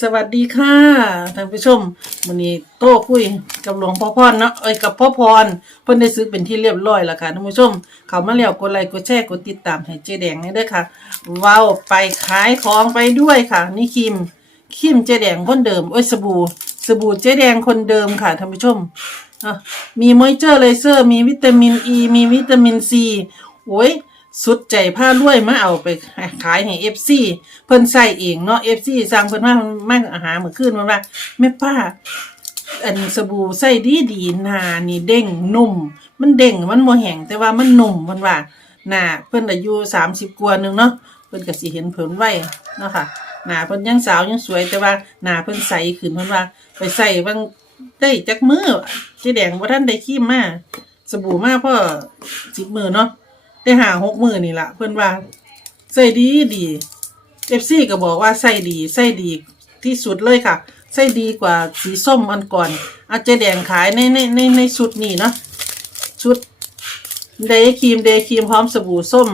สวัสดีค่ะท่านผู้ชมวันนี้โต้คุยกับหลวงพ่อพรเนาะเอ้ยกับพ่อพรเพิ่นได้ซื้อเป็นที่เรียบร้อยแล้วค่ะท่านผู้ชม เขามาแล้วกดไลค์กดแชร์กดติดตามให้เจ๊แดงให้ด้วยค่ะว้าวไปขายของไปด้วยค่ะ นี่ครีมครีมเจ๊แดงคนเดิมโอ้ยสบู่สบู่เจ๊แดงคนเดิมค่ะท่านผู้ชมอะมีมอยเจอร์เลเซอร์ มีวิตามินอ e, ีมีวิตามินซีโอ้ย สุดใจผ้ารวยมาเอาไปขายให้เอฟซีเพิ่นใส่เองเนาะเอฟซีสั่งเพิ่นมามาอาหารมื้อคืนมันว่าแม่ป้า อันสบู่ใส่ดีดีหนานี่เด้งนุ่ม มันเด้งมันบ่แห้งแต่ว่ามันนุ่มมันว่าหนาเพิ่นอายุ30กว่าหนึงเนาะเพิ่นก็สิเห็นผลไวเนาะค่ะหนาเพิ่นยังสาวยังสวยแต่ว่าหนาเพิ่นใสขึ้นเพิ่นว่า ไปใส่บางได้จักมือเจ๊แดงบ่าทันได้ครีมมาสบู่มากพ่อ10มื้อเนาะ ได้หาหกมือนี่ละเพื่อนว่าใส่ดีดีเอฟซีก็บอกว่าใส่ดีใส่ดีที่สุดเลยค่ะใส่ดีกว่าสีส้มอันก่อน อาจจะแดงขายในในในในชุดนี้เนาะชุดเดย์ครีมเดย์ครีมพร้อมสบู่ส้ม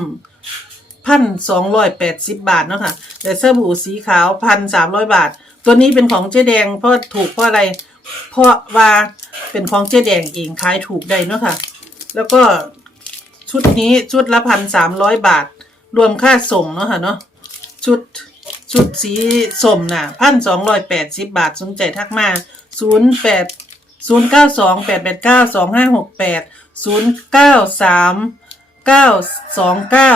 พันสองร้อยแปดสิบบาทเนาะค่ะแต่สบู่สีขาวพันสามร้อยบาท ตัวนี้เป็นของเจ๊แดงเพราะถูกเพราะอะไร เพราะว่าเป็นของเจ๊แดงเองขายถูกได้เนาะค่ะ แล้วก็ ชุดนี้ชุดละพันสามร้อยบาท รวมค่าส่งเนาะค่ะเนาะชุดชุดสีส้มน่ะพันสองร้อยแปดสิบบาทสนใจทักมาศูนย์แปดศูนย์เก้าสองแปดแปดเก้าสองห้าหกแปดศูนย์เก้าสามเก้าสองเก้า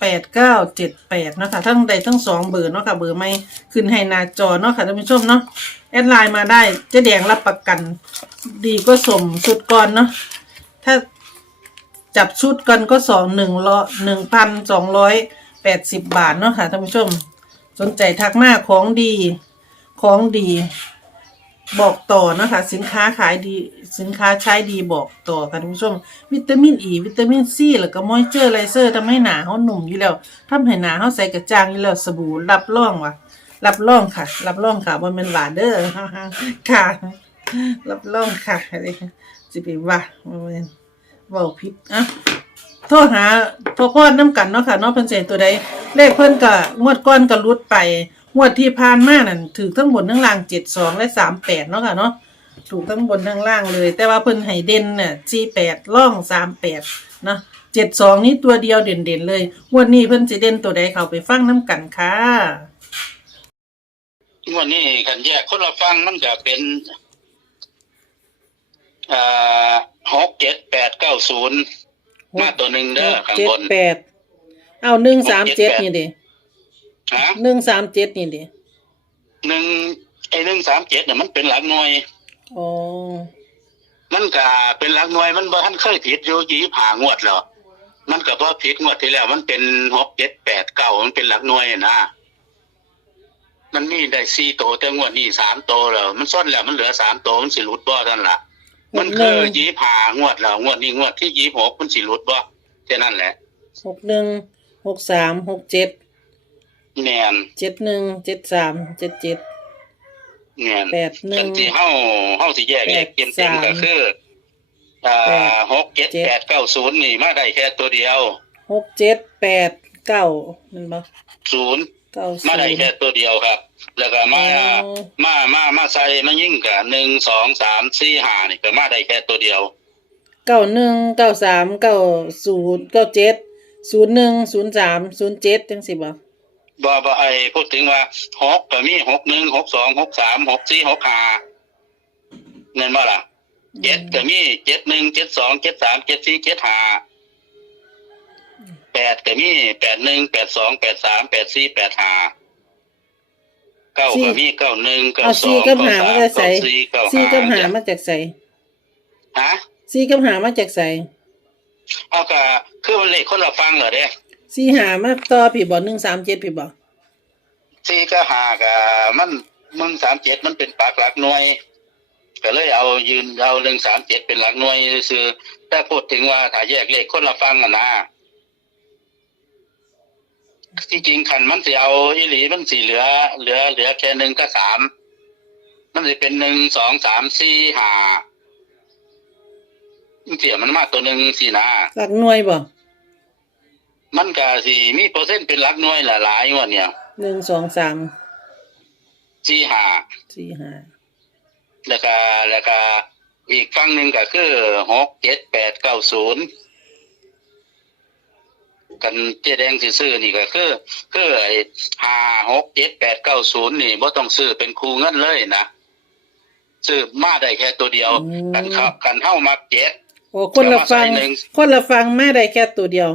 แปดเก้าเจ็ดแปดเนาะคะทั้งใดทั้งสองเบอร์เนาะค่ะเบอร์ไม่ขึ้นให้หน้าจอเนาะค่ะท่านผู้ชมเนาะแอดไลน์มาได้จะแดงรับประกัน ดีก็สมสุดก่อนเนาะถ้า จับชุดกันก็สองหนึ่งร้อยหนึ่งพันสองร้อยแปดสิบบาทเนาะค่ะท่านผู้ชม สนใจทักมาของดีของดี บอกต่อนะคะ สินค้าขายดีสินค้าใช้ดีบอกต่อค่ะท่านผู้ชม วิตามินอ e, ีวิตามินซีแล้วก็มอยเจอร์ไรเซอร์ทำให้หนาเขาหนุ่มอยู่แล้วทำให้หนาเขาใส่กระจ่างอยู่แล้วสบู่รับรองว่ะรับรองค่ะ รับรองค่ะว่ามันหวานเด้อค่ะ รับรองค่ะอะไรสิไปว่าว่ามัน เว้าผิดอะโทรหาพ่อพ่อน้ำกันเนาะค่ะเนาะเพิ่นเสตัวใดเลขเพิ่นก็งวดก้อนก็รุดไปงวดที่ผ่านมานั่นถือทั้งบนทั้งล่างเจ็ดสองและสามแปดเนาะค่ะเนาะถูกทั้งบนทั้งล่างเลย แต่ว่าเพิ่นให้เด่นเนี่ยสี่แปดล่องสามแปดเนาะเจ็ดสองนี่ตัวเดียวเด่นๆเลยงวดนี้เพิ่นสิเด่นตัวใดเขาไปฟังน้ำกันค่ะงวดนี้กันแยกคนละฟังมันจะเป็นอ่า หกเจ็ดแปดเก้าศูนย์มาตัวหนึ่งเด้อข้างเจ็ดบน แปดเอาหนึ่งสามเจ็ดนี่ดิฮะหนึ่งสามเจ็ดนี่ดิหนึ่งไอ้หนึ่งสามเจ็ดเนี่ยมันเป็นหลักหน่วย อ๋อมันก็เป็นหลักหน่วยมันบ่ทันเคยผิดอยู่ยี่ผ่างวดหรอกมันก็บ่ผิดงวดที่แล้วมันเป็นหกเจ็ดแปดเก้ามันเป็นหลักหน่วยนะมันมีได้สี่โตวแต่งวดนี้สามโตวแล้วมันซ่อนแล้วมันเหลือสามโตวมันสิหลุดบ่ท่านล่ะ มันคือยี่ผ่างวดแล้วงวดนี้งวดที่ยี่หกมันสิหลุดบ่แค่นั้นแหละหกหนึ่งหกสามหกเจ็ดแมนเจ็ดหนึ่งเจ็ดสามเจ็ดเจ็ดแมนแปดหนึ่งกันที่เฮาเฮาสิแยกเลขแปดเต็มๆก็คืออ่าแปดหกเจ็ดเจ็ดแปดเก้าศูนย์นี่มาได้แค่ตัวเดียวหกเจ็ดแปดเก้ามันบ่ศูนย์ เก้าศูมาได้นย์แค่ตัวเดียวครับ แล้วก็มาอ๋อ มามามาใส่มายิ่งกับหนึ่งสองสามสี่ห้านี่ก็มาได้แค่ตัวเดียว เก้าหนึ่งเก้าสามเก้าศูนย์เก้าเจ็ดศูนย์หนึ่งศูนย์สามศูนย์เจ็ดจังสิบ่บ่บ่ไอพูดถึงว่าหกก็มีหกหนึ่งหกสองหกสามหกสี่หกห้าเงินบ่ล่ะเจ็ดก็มีเจ็ดหนึ่งเจ็ดสองเจ็ดสามเจ็ดสี่เจ็ดห้า แปดก็มีแปดหนึ่งแปดสองแปดสามแปดสี่แปดห้าเก้าก็มีเก้าหนึ่งเก้าเอาสอสี่งกับเก้าหาสามาจากมใส่เก้าสี่เก้าสี่กับหาห้ามาจากใส่ฮะสี่กับหามาจากใส่เอาก็คือมันเลขคนละฟังเหรอเด้สี่หามาต่อพี่บ่หนึ่งสามเจ็ดพี่บ่สี่ก็หากับมันมึงสามเจ็ดมันเป็นปากหลักหน่วย ก็เลยเอายืนเอาหนึ่งสามเจ็ดเป็นหลักหน่วยซื้อแต่พูดถึงว่าถ้าแยกเลขคนละฟังอะนะ ที่จริงคันมันสิเอาอีหลีมันสิเหลือ เหลือ เหลือแค่หนึ่งก็สามมันสิเป็นหนึ่งสองสามสี่ห้ามันเสียมันมากตัวหนึ่งสี่นะหลักหน่วยบ่ มันก็สิมีเปอร์เซ็นต์เป็นหลักหน่วยหลายๆงวดเนี่ยหนึ่งสองสามสี่ห้าสี่ห้าแล้วก็แล้วก็อีกฝั่งหนึ่งก็คือหกเจ็ดแปดเก้าศูนย์ กันเจ๊แดงสิซื้อนี่ก็คือ คือไอ้ห้าหกเจ็ดแปดเก้าศูนย์นี่บ่ต้องซื้อเป็นครูเงินเลยนะซื้อมาได้แค่ตัวเดียว กันเข้ากันเข้ามาเจ็ดโอ้คนละฟังแล้วมาใส่หนึ่งคนละฟังแม่ได้แค่ตัวเดียว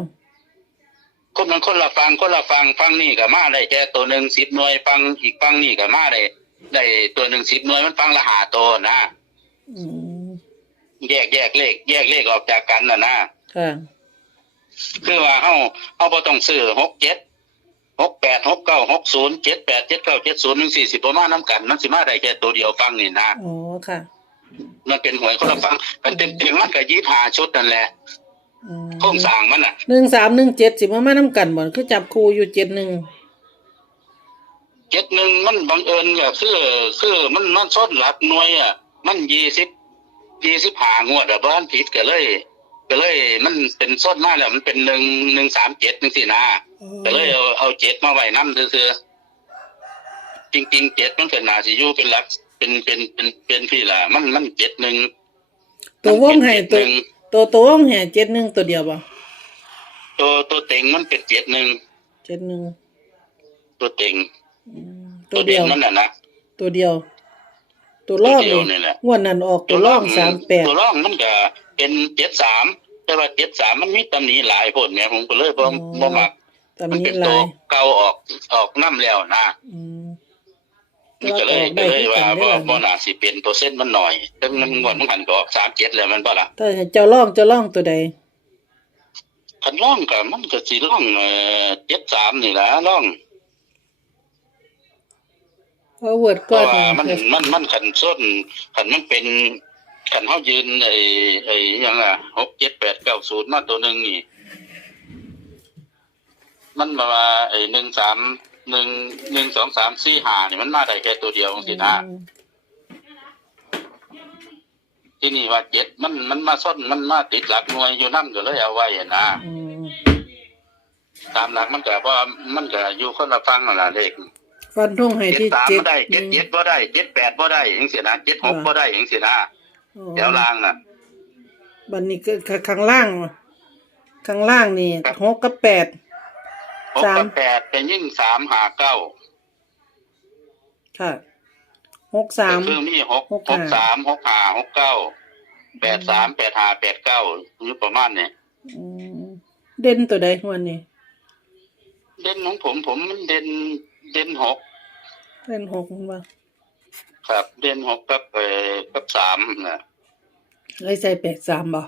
คนมันคนละฟังคนละฟังฟังนี่ก็มาได้แค่ตัวหนึ่งสิบหน่วยฟังอีกฟังนี่ก็มาได้ได้ตัวหนึ่งสิบหน่วยมันฟังละหาตัวนะอืมแยกแยกเลข แยกเลขออกจากกันนะนะค่ะ คือว่าเฮาเฮาบ่ต้องซื้อหกเจ็ดหกแปดหกเก้าหกศูนย์เจ็ดแปดเจ็ดเก้าเจ็ดศูนย์หนึ่งสี่สิบประมาณน้ำกันมันสิมาได้แค่ตัวเดียวฟังนี่นะอ๋อค่ะ มันเป็นหวยคนละฟังกันเต็มเต็มๆมันก็ยี่หาชุดนั่นแหละอืมโครงสร้างมันอะหนึ่งสามหนึ่งเจ็ดสิมามาน้ำกันบ่คือจับคู่อยู่เจ็ดหนึ่งเจ็ดหนึ่งมันบังเอิญก็คือ คือมันมันส้นหลักหน่วยอะมันยี่สิบยี่สิบหางวดอะบ้านผิดก็เลย ก็เลยมันเป็นส้นมาแล้วมันเป็นหนึ่งหนึ่งสามเจ็ดนึงสินะก็เลยเอาเอาเจ็ดมาไว้น้ำซื่อๆจริงๆเจ็ดมันเป็นนาสิอยูเป็นหลักเป็นเป็นเป็นเป็นพี่ละมันมันเจ็ดหนึ่งตัววงให้มันตัเป็วนเจ็ดหนึ่งตัวตัววงให้เจ็ดหนึ่งตัวเดียวบ่ตัวตัวเต็งมันเป็นเจ็ดหนึ่งเจ็ดหนึ่งตัวเต็งอืมตัตัววเดีเด่ยนวมันน่ะนะตัวเดียว ตัวล่องตัวเดียวนี่แหละงวดนั้นออกตัวล่องสามแปดตัวร่องมันก็เป็นเจ็ดสามแต่ว่าเจ็ดสามมันมีตำหนิหลายผลเนี่ยผมก็เลยบ่บ่มักแต่มันมีเป็นหตัลาวยเก่าออกออกน้ำแล้วนะอืมมันก็เลยก็ก็ออกได้เลยว่าคือบ่กันได้ล่ะบ่น่าสิเป็นเปอร์เซ็นต์มันหน่อยแต่มันงวดมันหันก็ออกสามเจ็ดแล้วมันบ่ล่ะถ้าเจ้าล่องเจ้าล่องตัวใดคันร่องก็มันก็สิร่องเอ่อเจ็ดสามนี่ล่ะร่อง เพราะเวิร์ดเพก็ราะว่ามันมันมันขันส้นขันมันเป็นขันเฮายืนไอ้ไอ้หยังอะหกเจ็ดแปดเก้าศูนย์มาตัวหนึ่งนี่ มันมาว่าไอ้หนึ่งสามหนึ่งหนึ่งสองสามสี่ห้านี่มันมาได้แค่ตัวเดียวสินะอืมที่นี่ว่าเจ็ดมันมันมาส้นมันมาติดหลักหน่วยอยู่นั่นก็เลยเอาไว้อะนะอืมตามหลักมันก็ว่ามันก็อยู่คนละฟังนั่นแหละเลข ฟันทงให้เจ็ดที่สามเจ็ดบ่ได้เจ็ดเจ็ดบ่ได้เจ็ดแปดบ่ได้เองสินะเจ็ดหกบ่ได้เองสินะอ๋แถวอล่างน่ะ บันนี้ก็ข้าข้างล่าง ข้างล่างนี่หกกับแปด หกสามกับแปดเป็นยิ่งสามหาเก้าค่ะหกสามก็คือมีหกหกหห้ากสามหกห้าหกเก้าแปดสามแปดห้าแปดเก้าอยู่ประมาณเนี่ยอืมเด่นตัวใดวันนี้ เด่นของผมผมมันเด่นเด่นหก เด่นหกมันว่าครับเด่นหกกับเอ่อกับสามนะเลยใส่แปดสามบ่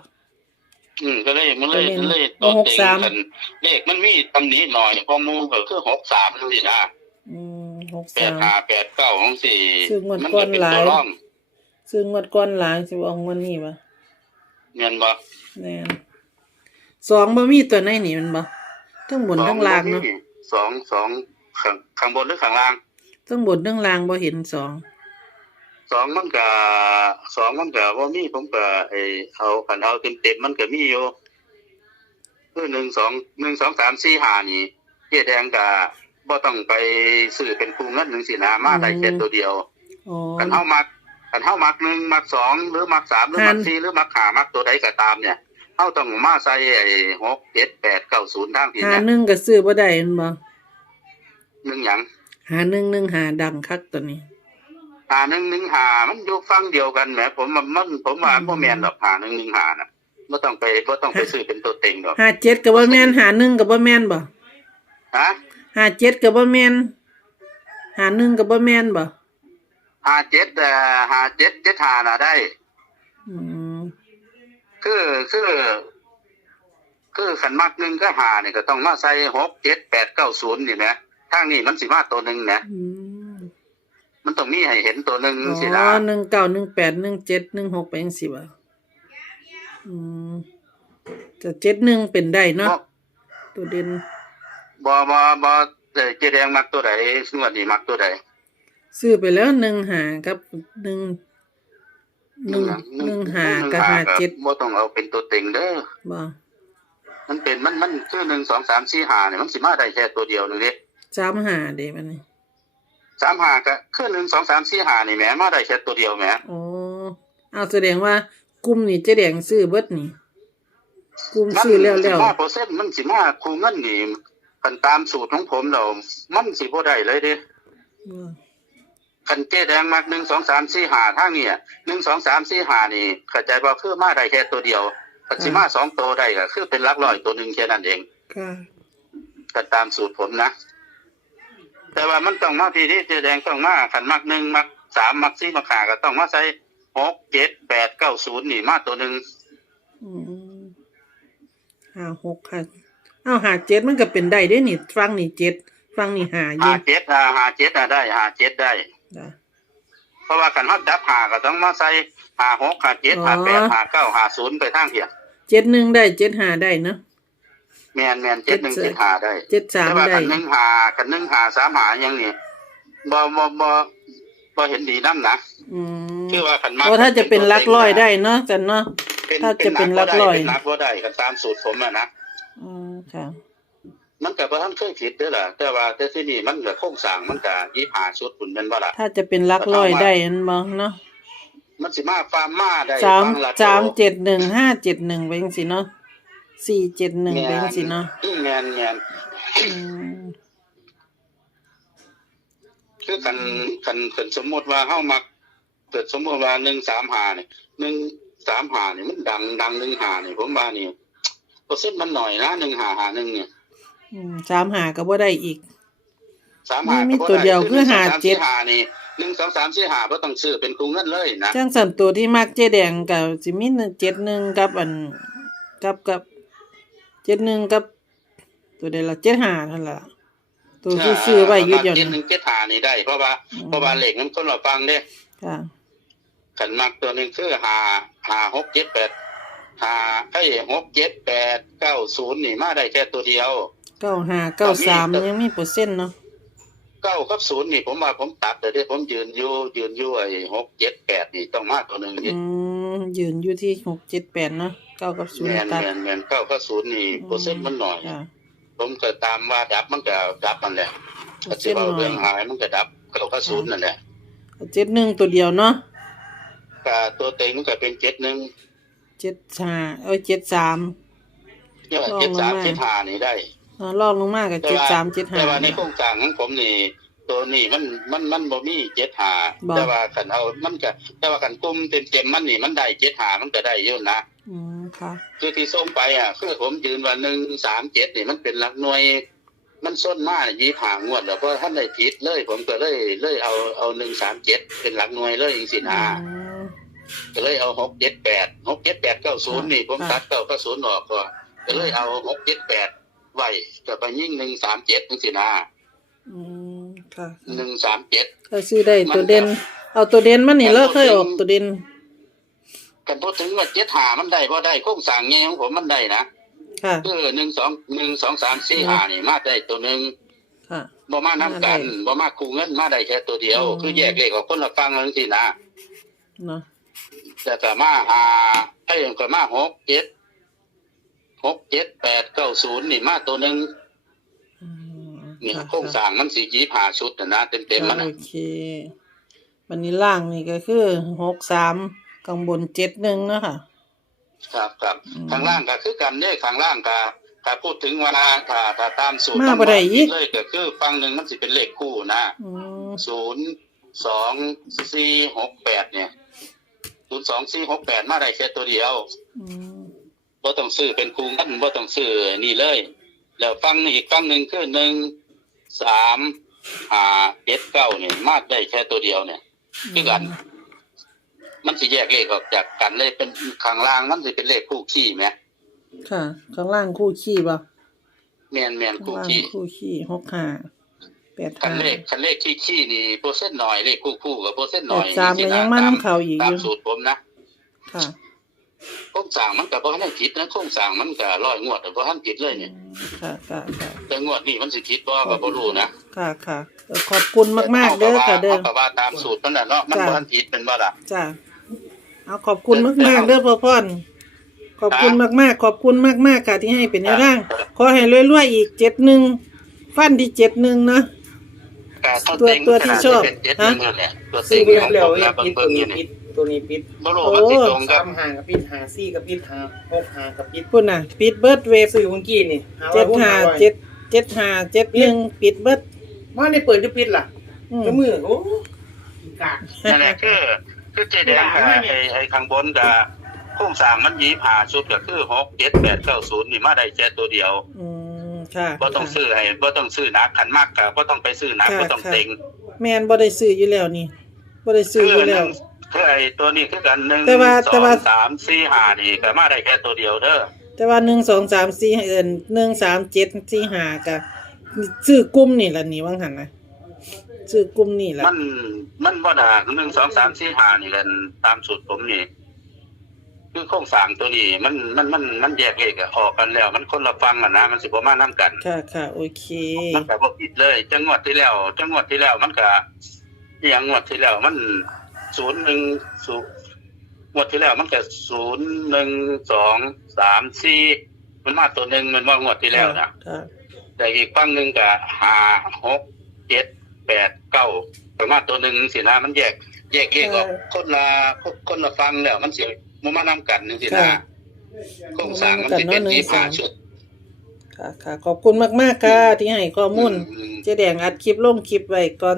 อืมก็เลยมันเลยก็เด่นเลยเอาหกเต็งสามกันเลขมันมีตำหนิหน่อยเพอมูก็คือหกสามนี่นะอืมหกแปสาดมห้าแปดเก้าของสี่ซึ่งงวดมันก่อก็นเป็นหลายตัวร่องซื้องวดก้อนหลายสิบเอางวดนี้บ่เงินบ่แน่นสองบ่มีตัวไหนนี่มันบ่ทั้งบนทั้งล่างเนาะสองสองข้างข้างบนหรือข้างล่าง ทั้งบนทั้งล่างบ่เห็นสองสองมันก็สองมันก็ว่ามีผมก็ไอเอาขันเอาเต็มเต็มๆมันก็มีอยู่คือหนึ่งสองหนึ่งสองสามสี่ห้านี่เจ๊แดงก็บ่ต้องไปซื้อเป็นคูเงินหนึ่งสินะมาได้แค่ตัวเดียวอ๋อขันเฮามักขันเฮามักหนึ่งมักสองหรือมักสามหรือมักหันสี่หรือมักห้ามักตัวใดก็ตามเนี่ยเฮาต้องมาใส่ไอ้หกเจ็ดแปดเก้าศูนย์ทางที่หาเนี่ยหนึ่งก็ซื้อบ่ได้แมันบ่หนึ่งหยัง หาหนึ่งหนึ่งหาดังคักตัวนี้หาหนึ่งหนึ่งหามันอยู่ฟังเดียวกันแหมผมว่ามันผมว่าบ่แม่นดอกหาหนึ่งหนึ่งหาน่ะบ่ต้องไปบ่ต้องไปซื้อเป็นตัวเต็งดอกหาเจ็ดก็บ่แม่นหาหนึ่งก็บ่แม่นบ่ฮะหาเจ็ดก็บ่แม่นหาหนึ่งก็บ่แม่นบ่หาเจ็ดเอ่อหาเจ็ดเจ็ดหาน่ะได้อืมคือคือคือขันมักหนึ่งก็หานี่ก็ต้องมาใส่หกเจ็ดแปดเก้าศูนย์นี่แหม ทางนี้มันสิมาตัวหนึ่งนะอืมมันต้องมีให้เห็นตัวหนึ่งอ๋สินะอหนึ่งเก้าหนึ่งแปดหนึ่งเจ็ดหนึ่งหกไปจังซี่บ่อืมจะเจ็ดหนึ่งเป็นได้เนาะตัวเด่นบ่บ่บ่เอ่อเจแดงมักตัวใดสวดนี่มักตัวใดซื้อไปแล้วหนึ่งหากับหนึ่งหนึ่งหนึ่งหากับหาเจ็ดบ่ต้องเอาเป็นตัวเต็งเด้อบ่มันเป็นมันมันคือหนึ่งสองสามสี่หาเนี่ยมันสิมาได้แค่ตัวเดียวนึงเด้ สามหาเด้บัดนี้สามหาก็คือหนึ่งสองสามสี่หานี่แหมมาได้แค่ตัวเดียวแหมอ๋อเอาแสดงว่ากลุ่มนี่เจ๊แดงซื้อเบิดนี่กลุ่มซื้อแล้วแล้วสิมาเปอร์เซ็นต์มันสิมาคูเงินนี่กันตามสูตรของผมเรามันสิบ่ได้เลยเด้อืมคันเจ๊แดงมักหนึ่งสองสามสี่หาทางเนี่ยหนึ่งสองสามสี่หานี่เข้าใจบ่คือมาได้แค่ตัวเดียวคันสิมาสองตัวได้ก็คือเป็นหลักร้อยตัวหนึ่งแค่นั้นเองค่ะกันตามสูตรผมนะ แต่ว่ามันต้องมาทีที่เจ๊แดงต้องมาขันมักหนึ่งมักสามมักสี่มักห้าก็ต้องมาใส่หกเจ็ดแปดเก้าศูนย์นี่มาตัวหนึ่งอืมห้าหกค่ะเอาหาเจ็ดมันก็เป็นได้เด้นี่ฟังนี่เจ็ดฟังนี่หาอหายู่เจ็ดอ่าหาเจ็ดอะได้หาเจ็ดได้ จ้ะ เพราะว่าขันฮอดดับหาก็ต้องมาใส่หาหกหาเจ็ดอ๋อหาแปดหาเก้าหาศูนย์ไปทางเหีย เจ็ดหนึ่งได้เจ็ดหาได้เนอะ แมนแมนเจ็ดหนึ่งเจ็ดหาได้เจ็ดสามแต่ว่าได้ขันหนึ่งหาขันหนึ่งหาสามหายังนี่บ่บ่บ่บ่เห็นดีน้ำนะอืมคือว่าขันมาโอ้ถ้าจะเป็นลักร้อยได้เนาะจันเนาะถ้าจะเป็นหลักร้อยเป็นนักบ่ได้กันตามสูตรผมอะนะอืมค่ะมันก็บ่ทันเคยผิดเด้อล่ะแต่ว่าแต่ที่นี่มันก็โครงสร้างมันก็ยี่ห้าชุดปุ่นแม่นบ่ล่ะถ้าจะเป็นลักร้อยได้อันบ้งเนาะมันสิมาฟาร์มมาได้สามบงละสามเจ็ดหนึ่งห้าเจ็ดหนึ่งเป็นสิเนาะ สี่เจ็ดหนึ่งเป็นสิเนาะอืมแม่นแม่นอืมคือคันคันคันสมมุติว่าเฮามักเกิดสมมุติว่า135นี่135นี่มันดังดัง15นี่ผมว่านี่เปอร์เซ็นต์มันหน่อยนะ1551เนี่ยอืมสามหาก็บ่ได้อีก35มีตัวเดียวคือ57 5นี่1 2 3 4 5บ่ต้องซื้อเป็นกรุงเงินเลยนะจังสันตัวที่มักเจ๊แดงกับสิมีหนึ่งเจ็ดหนึ่งกับอันกับกับ เจ็ดหนึ่งกับ ตัวเดียวละเจ็ดหาเท่านั้นละตัวที่ซื้อไว้อยืดหย่อนเจ็ดหนึ่งเจ็ดหานี่ได้ เพราะว่าอืมเพราะว่าเหล็กมันคนละฟังเด้ค่ะขันมักตัวหนึ่งคือหาหาหกเจ็ดแปดหาไอ้หกเจ็ดแปดเก้าศูนย์นี่มาได้แค่ตัวเดียวเก้าห้าเก้าสามยังมีเปอร์เซ็นต์เนาะเก้ากับศูนย์นี่ผมว่าผมตัดแต่เดี๋ยวผมยืนอยู่ยืนอยู่ไอ้หกเจ็ดแปดนี่ต้องมาตัวหนึ่งนี่อืมยืนอยู่ที่หกเจ็ดแปดเนาะ เก้ากับศูนแมย์นตัด แมนแมนเก้ากับศูนย์นี่เปอร์เซ็นต์มันหน่อย ค่ะ ผมก็ตามว่าดับมันก็ดับมันแหละเปอก็ร์สิเซ็นต์ว่าหน่อเรื่อยงหายมันก็ดับเก้ากับศูนย์นั่นแหละเจ็ดหนึ่งตัวเดียวเนาะก็ตัวเต็งมันก็เป็นเจ็ดหนึ่งเจ็ดห้าเอ้ยเจ็ดสาม เนี่ยลองเจ็ดสามลงมา เจ็ดห้านี่ได้ อ่าลอกลงมากกับแต่เจ็ดว่าสามเจ็ดห้า แต่ว่าในโครงการของผมนี่ ตัวนี้มันมันมันบ่มีเจ็ดหาบ่ แต่ว่าคันเอามันก็แต่ว่าคันกลุ่มเต็มเต็มๆมันนี่มันได้เจ็ดหามันก็ได้อยู่นะ อืมค่ะคือที่ส่งไปอะคือผมยืนว่าหนึ่งสามเจ็ดนี่มันเป็นหลักหน่วย มันส้นมากยี่หางวด แล้วเพราะท่านได้ผิดเลย ผมก็เลยเลยเอาเอาหนึ่งสามเจ็ดเป็นหลักหน่วยเลยจริงๆนะอืมก็เลยเอาหกเจ็ดแปดหกเจ็ดแปดเก้าศูนย์นี่ผมค่ะตัดเก้าเก้าศูนย์ออกก็ก็เลยเอาหกเจ็ดแปดไว้ก็ไปยิ่งหนึ่งสามเจ็ดจริงๆนะอืมค่ะหนึ่งสามเจ็ดก็ซื้อได้ตัวเด่นเอาตัวเด่นมันนี่เลิกเคยออกตัวเด่น กันพูดถึงว่าเจ็ดหามันได้พอได้โค้งสั่งเงี้ยของผมมันได้นะค่ะ คือหนึ่งสองหนึ่งสองสามสี่หานี่มาได้ตัวหนึ่งค่ะ บ่มาน้ำกันมาได้บ่มาคู่เงินมาได้แค่ตัวเดียว อืม คือแยกเลขออกคนละฟังนั่นสินะเนาะแต่ก็มาอ่าไอ้ยังก็มาหกเจ็ดหกเจ็ดแปดเก้าศูนย์นี่มาตัวหนึ่งอืมนี่ค่ะโค้งสั่งมันสี่ยี่ห้าชุดนะนะเต็มเต็มๆมันโอนะเค วันนี้ล่างนี่ก็คือหกสาม ข้างบนเจ็ดหนึ่งเนาะค่ะครับครับอืม ข้างล่างก็คือกันเนี่ยข้างล่างก็ถ้าพูดถึงว่าถ้าถ้าตามสูตรมาบ่ได้อีก เลยก็คือฟังหนึ่งมันสิเป็นเลขคู่นะอืมศูนย์สองสี่หกแปดเนี่ยศูนย์สองสี่หกแปดมาได้แค่ตัวเดียว อืมบ่ต้องซื้อเป็นคูงั้นบ่ต้องซื้อนี่เลย แล้วฟังอีกฟังหนึ่งคือหนึ่งสามห้าเจ็ดเก้าเนี่ยมาได้แค่ตัวเดียวเนี่ย คือกัน มันสิแยกเลขออกจากกันเลยเป็นข้างล่างมันสิเป็นเลขคู่ขี้ไหมค่ะ ข้างล่างคู่ขี้ป่ะแม่นแม่นข้างคู่ล่างขี้คู่ขี้หกห้าแปดคันห้าเลขคันเลขขี้ขี้นี่เปอร์เซ็นต์หน่อยเลขคู่คู่กับเปอร์เซ็นต์หแปน่อดยสามก็ยังมาน้ำเขาอีกตาอมยู่สูตรผมนะค่ะโครงสร้างมันก็บ่ทันผิดนะโครงสร้างมันก็ร้อยงวดแต่บ่ทันผิดเลยอืเนี่ยมค่ะค่ะค่ะแต่งวดนี้มันสิผิดบ่ก็บ่รู้นะค่ะค่ะเออขอบคุณมากๆเด้อค่ะเด้อาก็ว่าตามสูตรมันน่ะเนาะมันจ้ะบ่ทันผิดเป็นบ่ล่ะจ้า เอาขอบคุณมากๆเด้อพ่อพ่อนขอบคุณมากๆขอบคุณมากๆค่ะที่ให้เป็นแนวทางขอให้รวยๆอีกเจ็ดหนึ่งฟันที่เจ็ดหนึ่งนะกาต้องตัวเต็งตัวที่ชอบเป็นเจ็ดฮะหนึ่งนั่นแหละตัวซื้เต็องไปของแล้วผมไอ้นะเบิ่ปิงดเบิ่ตัวงนี้นี่ปิดตัวนี้ปิดบ่รู้ว่าสิตรงกัสาบมหางกับปิดหาซี่กับปิดหาหกหางกับปิดพุ่นน่ะ ปิดเบิดเว็บซื้อเมื่อกี้นี่เจ็ดห้าเจ็ดเจ็ดห้าเจ็ดหนึ่งปิดเบิดมาได้เปิดจะปิดล่ะอืมจะมือโอ้กากนั่นแหละคือ คือเจแดงกับไอ้ไอ้ข้างบนกับโครงสร้างมันยีผ่าชุดก็คือหกเจ็ดแปดเก้าศูนย์นี่มาได้แค่ตัวเดียวอืมค่ะบ่ต้องซื้อให้บ่ต้องซื้อหนักขันมากก็บ่ต้องไปซื้อหนักค่ะบ่ต้องค่ะเต็งแมนบ่ได้ซื้ออยู่แล้วนี่บ่ได้ซื้ออยู่แล้วคือไอ้ตัวนี้คือกันหนึ่งแต่ว่าสแต่องว่าสามสี่ห้านี่ก็มาได้แค่ตัวเดียวเด้อแต่ว่าหนึ่งสองสามสี่เอินหนึ่งสามเจ็ดสี่ห้ากะซื้อกลุ่มนี่ล่ะนี่ว่างหันนะ ซื้อกลุ่มนี่ล่ะมันมันบ่ได้หนึ่งสองสามสี่ห้านี่กันตามสูตรผมนี่ คือโครงสร้างตัวนี้ มันมันมันมันแยกเอกอะออกกันแล้ว มันคนละฟังอะนะมันสิบ่มานํกัน ค่ะค่ะโอเค มันก็บ่ผิดเลยจังหวัดที่แล้วจังหวัดที่แล้ว มันก็อหย่างงวดที่แล้ว มันศูนย์หนึ่งศูนย์งวดที่แล้ว มันก็ศูนย์หนึ่งสองสามสี่มันมาตัวหนึ่งมันว่างวดที่แล้วนะค่ะแต่อีกฝั่งหนึ่งก็ห้าหกเจ็ด แปดเก้าประมาณตัวหนึ่งสินะมันแยก แยกเองออกคนละคนละฟังแล้วมันสิมันมานำกันสินะโครงสร้างมันสิเป็นที่ผ่าชุดค่ะค่ะขอบคุณมากๆค่ะ ที่ให้ข้อมูลอืมเจ๊แดงอัดคลิปลงคลิปไว้ก่อน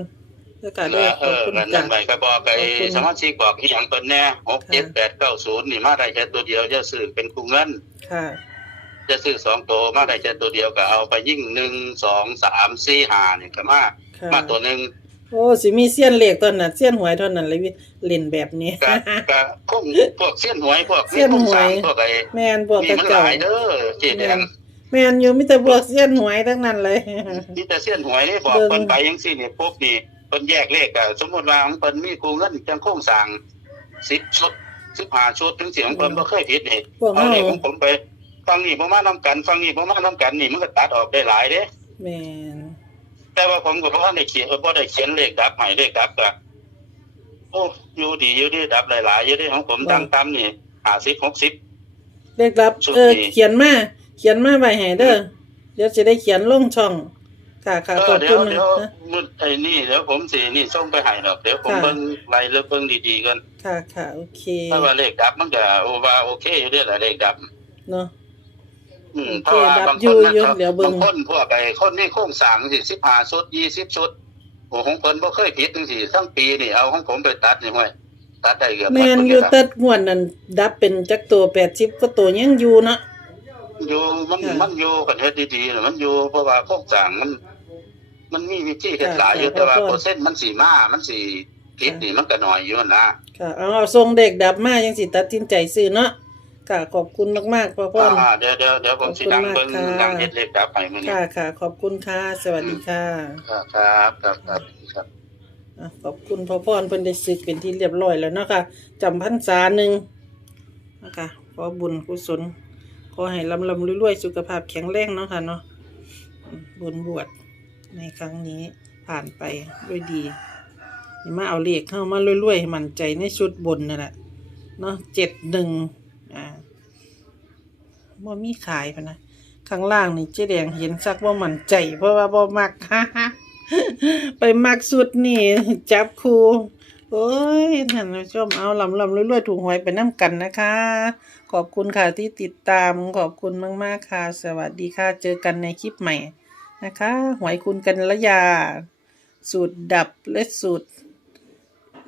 แล้วก็ด้วยเอขอบอคุณนั่นจ้ะนั่นไปก็บอกไปขอบคุณสมาชิกบอกอีหยังเปิ้นแน่หกเจ็ดแปดเก้าศูนย์นี่มาได้แค่ตัวเดียวจะซื้อเป็นคู่เงินค่ะ จะซื้อสองตัวมาได้แค่ตัวเดียวก็เอาไปยิ่งหนึ่งสองสามสี่ห้านี่ก็มาค่ะ มาตัวหนึ่งโอ้สิมีเสี้ยนเหล็กตอนนั้นเสี้ยนหวยตอนนั้นเลยเล่นแบบนี้ ก็ก็คงพวกเส้นหวยพวกเสี้ยนหวยพวกไอ้แม่นพวกนี่กระมันหเจ้าลายเด้อเจ๊แดงแม่นอยู่มีแต่พวกเสี้ยนหวยทั้งนั้นเลย นี่แต่เส้นหวยนี่บอกเบิ่งเปิ้นไปยังสี่นี่ปุ๊บนี่เปิ้นแยกเลขอะสมมติว่าของเปิ้นมีคู่เงินจังโค้งสั่งสิบชุดสิบห้าชุดถึงเสียงเปิ้นบ่เคยผิดนี่พวกเอาเฮาเลขของผมไป ฟังนี่บ่มานํกันฟังนี่บ่มานํกันนี่มันก็ตัดออกได้หลายเด้แม่นแต่ว่าผมก็บ่ทันได้เขียนเออบ่ได้เขียนเลขดับให้เลขดับก็โอ้อยู่ดีอยู่ดีดับหลายๆอยู่ดีของผมตั้งตามนี่50 60เลขลับชุดเออนี้เขียนมาเขียนมาไว้ให้เด้อเดี๋ยวจะได้เขียนลงช่องค่ะค่ะเอขออบเดี๋คุยวณเดี๋ยวนะมื้อไอ้นี่เดี๋ยวผมสินี่ส่งไปให้ดอกเดี๋ยวผมค่ะเบิ่งรายเรื่องเบิ่งดีๆกันค่ะค่ะโอเคถ้าว่าเลขดับมันก็โอว่าโอเคอยู่เด้อล่ะเลขดับเนาะ อืมโอเคเพราะว่าดับบางอยู่คนนะอยู่ครับเดี๋ยวเบิ่งบางคนพวกไอ้คนนี่โค้งสร้างสิ15ชุด20ชุดโอ้ของเพิ่นบ่เคยผิดจังซี่ทั้งปีนี่เอาของผมไปตัดนี่ห้วยตัดได้เกือบหแม่นดอยู่ทุกางแตัดงวดนั้นดับเป็นจักตัว80ก็ตัวยังอยู่เนาะอยู่มันค่ะมันอยู่กันเฮ็ดดีๆน่ะมันอยู่เพราะว่าโครงสร้างมัน มันมีวิธีเฮ็ดค่ะหลายอยู่ค่ะแต่ว่าขอโทษเปอร์เซ็นต์มันสิมามันสิผิดค่ะนี่มันก็น้อยอยู่นะค่ะเอาเอาทรงเด็กดับมายังสิตัดสินใจซื้อเนาะ ค่ะ ขอบคุณมากๆพ่อพ่อ อ่าเดี๋ยวเดี๋ยวเดี๋ยวผมสิดังเบิ่งขอบคุณมากค่ะ ดังเฮ็ดเลขดับให้มื้อนี้ค่ะค่ะ ขอบคุณค่ะ สวัสดีค่ะครับครับครับครับครับ อะขอบคุณพ่อพ่อเพิ่นได้ศึกเป็นที่เรียบร้อยแล้วเนาะค่ะจำพรรษาหนึ่งนะคะขอบุญกุศลขอให้ลำลำรวยๆสุขภาพแข็งแรงเนาะค่ะเนาะอืมบุญบวชในครั้งนี้ผ่านไปด้วยดีนี่มาเอาเลขเข้ามารวยๆให้มั่นใจในชุดบนนั่นแหละเนาะเจ็ดหนึ่งอ่า บ่มีขายพะนะข้างล่างนี่เจ๊แดงเห็นสักว่ามั่นใจ เพราะว่าบ่มักไปมักสุดนี่ จับครูโอ้ยท่านผู้ชมเอาลำลำรวยๆถูกหวยไปน้ำกันนะคะ ขอบคุณค่ะที่ติดตามขอบคุณมาก ๆ ค่ะ สวัสดีค่ะ เจอกันในคลิปใหม่นะคะ หวยคุณกันละยา สูตรดับและสูตร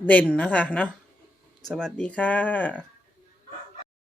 เด่นนะคะเนาะสวัสดีค่ะ